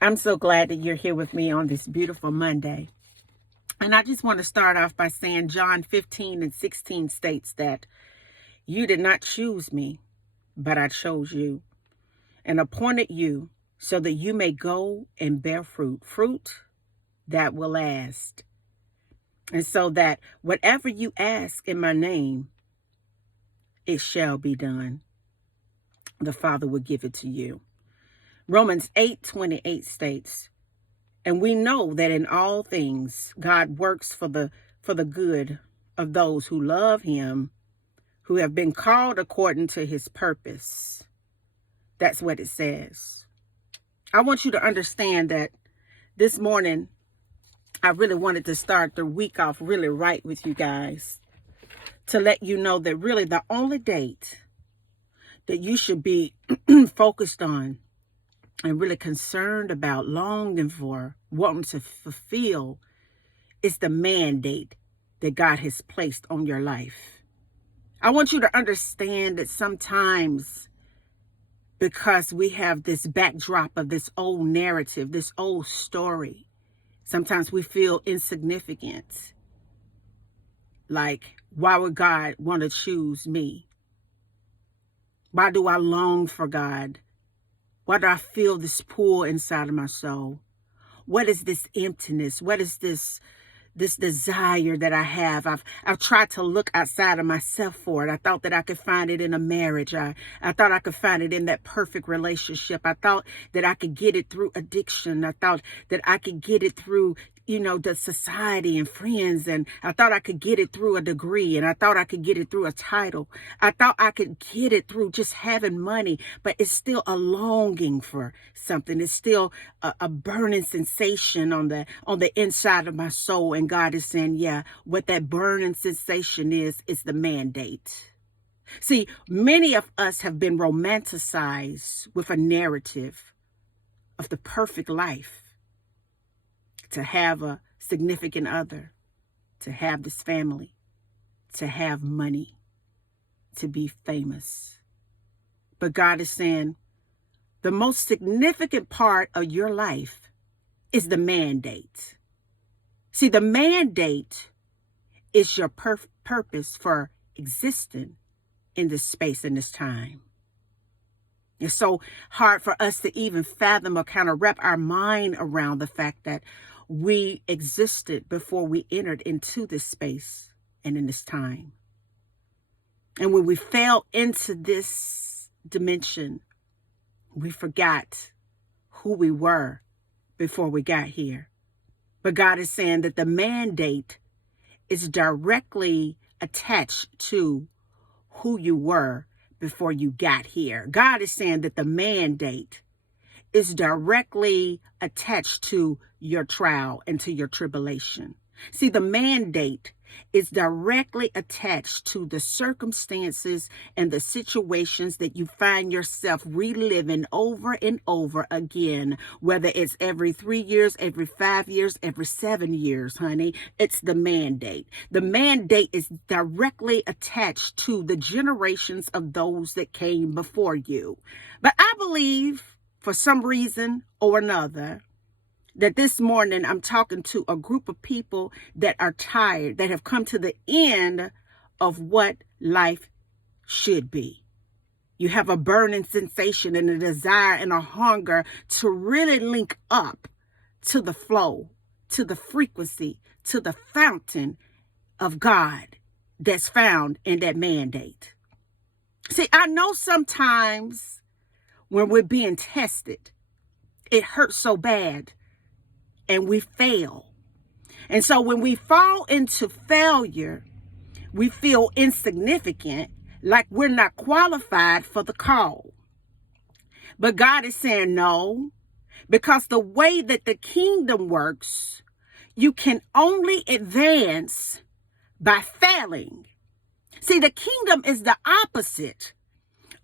I'm so glad that you're here with me on this beautiful Monday. And I just want to start off by saying John 15:16 states that you did not choose me, but I chose you and appointed you so that you may go and bear fruit that will last. And so that whatever you ask in my name, it shall be done. The Father will give it to you. Romans 8:28 states, and we know that in all things God works for the good of those who love him, who have been called according to his purpose. That's what it says. I want you to understand that this morning, I really wanted to start the week off really right with you guys, to let you know that really the only date that you should be focused on and really concerned about, longing for, wanting to fulfill, is the mandate that God has placed on your life. I want you to understand that sometimes, because we have this backdrop of this old narrative, this old story, sometimes we feel insignificant. Like, why would God want to choose me? Why do I long for God? Why do I feel this pull inside of my soul? What is this emptiness? What is this desire that I have? I've tried to look outside of myself for it. I thought that I could find it in a marriage. I thought I could find it in that perfect relationship. I thought that I could get it through addiction. I thought that I could get it through, the society and friends. And I thought I could get it through a degree. And I thought I could get it through a title. I thought I could get it through just having money. But it's still a longing for something. It's still a burning sensation on the inside of my soul. And God is saying, yeah, what that burning sensation is the mandate. See, many of us have been romanticized with a narrative of the perfect life. To have a significant other, to have this family, to have money, to be famous. But God is saying the most significant part of your life is the mandate. See, the mandate is your purpose for existing in this space and this time. It's so hard for us to even fathom or kind of wrap our mind around the fact that we existed before we entered into this space and in this time. And when we fell into this dimension, we forgot who we were before we got here. But God is saying that the mandate is directly attached to who you were before you got here. God is saying that the mandate is directly attached to your trial and to your tribulation. See, the mandate is directly attached to the circumstances and the situations that you find yourself reliving over and over again, whether it's every 3 years, every 5 years, every 7 years, honey. It's the mandate. The mandate is directly attached to the generations of those that came before you. But I believe, for some reason or another, that this morning I'm talking to a group of people that are tired, that have come to the end of what life should be. You have a burning sensation and a desire and a hunger to really link up to the flow, to the frequency, to the fountain of God that's found in that mandate. See, I know sometimes when we're being tested, it hurts so bad and we fail. And so when we fall into failure, we feel insignificant, like we're not qualified for the call. But God is saying no, because the way that the kingdom works, you can only advance by failing. See, the kingdom is the opposite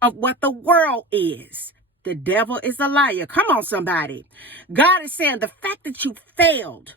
of what the world is. The devil is a liar. Come on, somebody. God is saying the fact that you failed,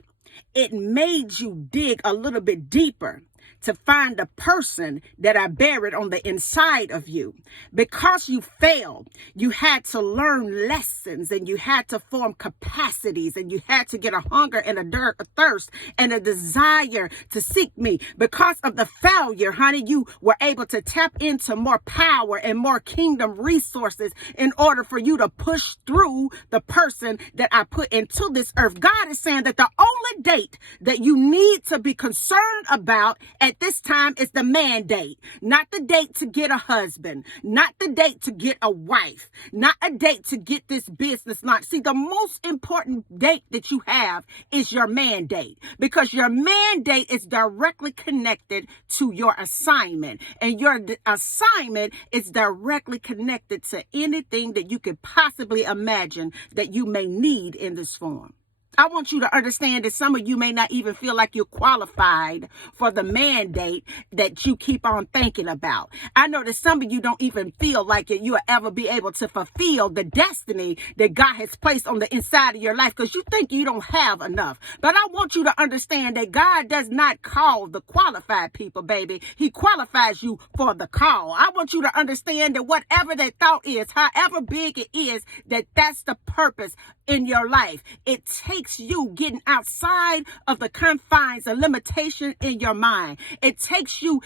it made you dig a little bit deeper to find the person that I buried on the inside of you. Because you failed, you had to learn lessons, and you had to form capacities, and you had to get a hunger and a thirst and a desire to seek me. Because of the failure, honey, you were able to tap into more power and more kingdom resources in order for you to push through the person that I put into this earth. God is saying that the only date that you need to be concerned about at this time is the mandate, not the date to get a husband, not the date to get a wife, not a date to get this business launch. See, the most important date that you have is your mandate, because your mandate is directly connected to your assignment, and your assignment is directly connected to anything that you could possibly imagine that you may need in this form. I want you to understand that some of you may not even feel like you're qualified for the mandate that you keep on thinking about. I know that some of you don't even feel like you'll ever be able to fulfill the destiny that God has placed on the inside of your life, because you think you don't have enough. But I want you to understand that God does not call the qualified people, baby. He qualifies you for the call. I want you to understand that whatever that thought is, however big it is, that's the purpose in your life. It takes you getting outside of the confines, the limitation in your mind. It takes you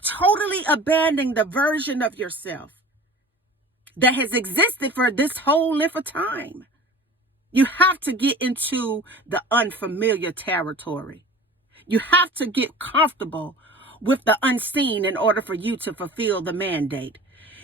totally abandoning the version of yourself that has existed for this whole length of time. You have to get into the unfamiliar territory. You have to get comfortable with the unseen in order for you to fulfill the mandate.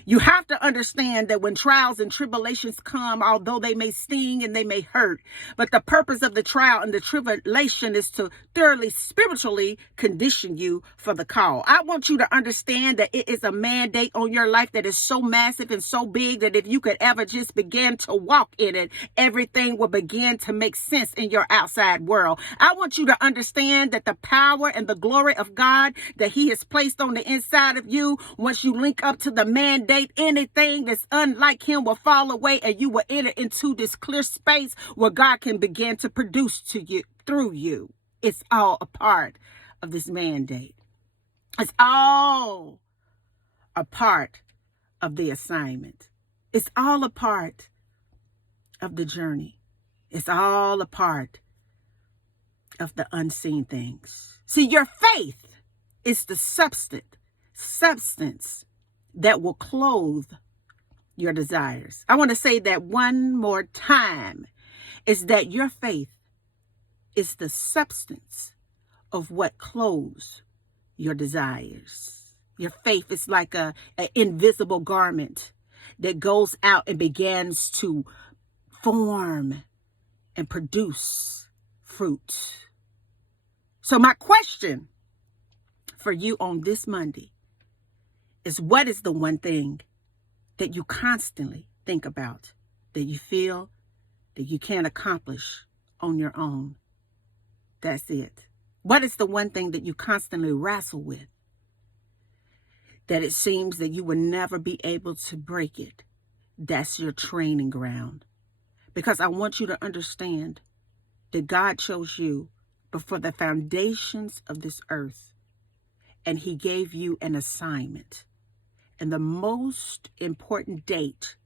You have to understand that when trials and tribulations come, although they may sting and they may hurt, but the purpose of the trial and the tribulation is to thoroughly spiritually condition you for the call. I want you to understand that it is a mandate on your life that is so massive and so big that if you could ever just begin to walk in it, everything will begin to make sense in your outside world. I want you to understand that the power and the glory of God that He has placed on the inside of you, once you link up to the mandate, anything that's unlike Him will fall away, and you will enter into this clear space where God can begin to produce to you through you. It's all a part of this mandate. It's all a part of the assignment. It's all a part of the journey. It's all a part of the unseen things. See, your faith is the substance that will clothe your desires. I want to say that one more time, is that your faith is the substance of what clothes your desires. Your faith is like an invisible garment that goes out and begins to form and produce fruit. So my question for you on this Monday is, what is the one thing that you constantly think about, that you feel that you can't accomplish on your own? That's it. What is the one thing that you constantly wrestle with, that it seems that you will never be able to break it? That's your training ground. Because I want you to understand that God chose you before the foundations of this earth, and He gave you an assignment. And the most important date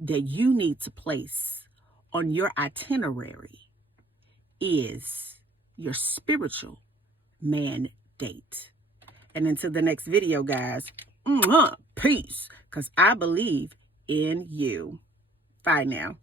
that you need to place on your itinerary is your spiritual mandate. And until the next video, guys, peace, because I believe in you. Bye now.